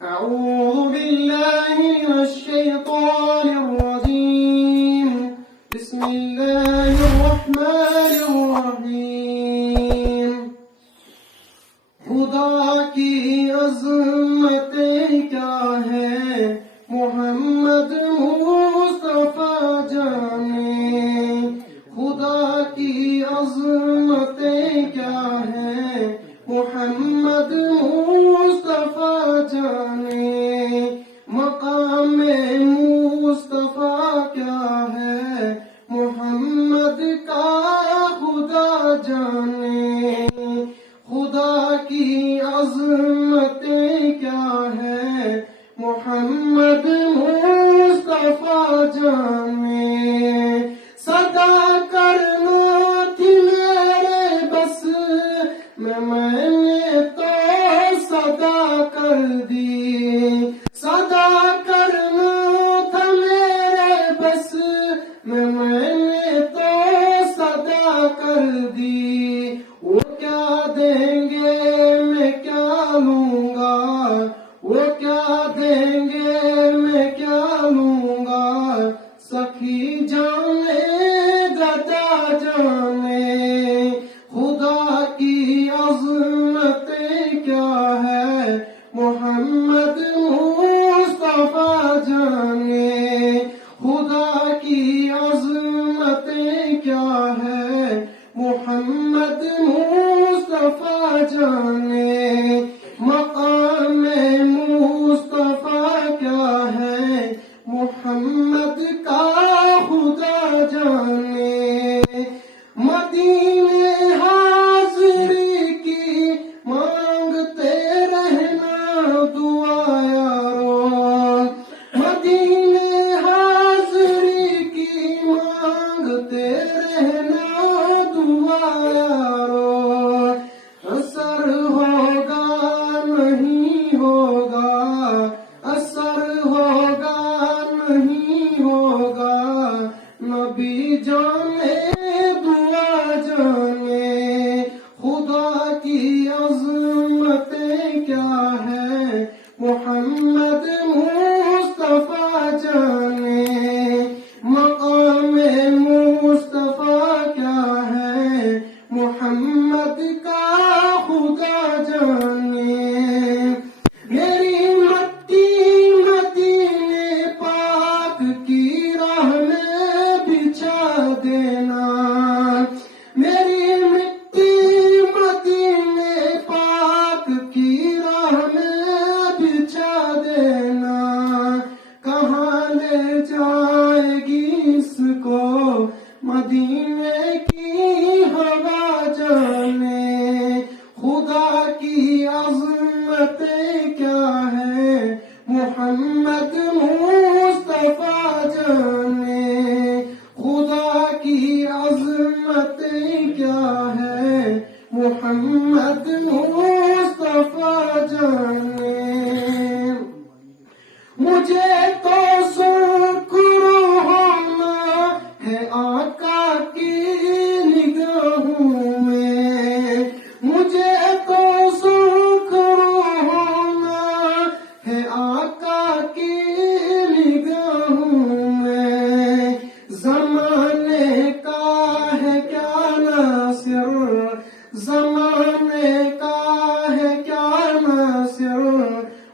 أعوذ بالله من الشيطان الرجيم بسم الله الرحمن الرحيم خدا کی عظمتیں کیا ہے محمد مصطفیٰ جانے خدا کی عظمتیں کیا ہے محمد مصطفیٰ جانے مقام مصطفیٰ کیا ہے محمد کا خدا جانے خدا کی عظمتیں کیا ہے محمد مصطفیٰ جانے صدا کرنا تھی میرے بس میں نے تو صدا کر دی صدا کرنا تھا میرے بس میں نے تو صدا کر دی وہ کیا دیں گے میں کیا لوں گا وہ کیا دیں گے میں کیا لوں گا سخی جانے گدا جانے خدا کی عظمتیں کیا ہے محمد مصطفیٰ جانے خدا کی عظمتیں کیا ہے محمد مصطفیٰ جانے مقام مصطفیٰ کیا ہے محمد کا خدا جانے مدینے حاضری کی مانگتے رہنا دعا یارو مدینے حاضری کی مانگتے رہنا دعا یارو اثر ہوگا نہیں ہوگا اثر ہوگا نہیں ہوگا نبی جانے دعا جانے خدا کی عظمتیں کیا ہے محمد مصطفیٰ جانے مقام مصطفیٰ کیا ہے محمد کا خدا جانے میری مٹی مدینے پاک کی راہ میں بچھا دینا میری مٹی مدینے پاک کی راہ میں بچھا دینا کہاں لے جائے گی اس کو مدینے کی ہوا جانے خدا کی عظمتیں کیا ہے محمد مصطفیٰ جانے خدا کی عظمتیں کیا ہے محمد مصطفیٰ جانے مجھے تو شکر ہونا ہے آقا کی نگاہوں میں مجھے تو شکر ہونا ہے آقا کی نگاہوں میں زمانے کا ہے کیا ناصر زمانے کا ہے کیا ناصر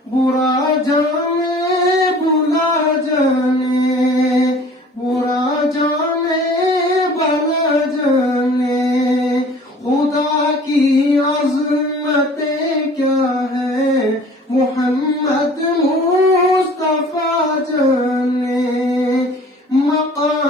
برا جانے بلا جانے برا جانے بلا جانے خدا کی عظمتیں کیا ہے محمد مصطفیٰ جانے مقام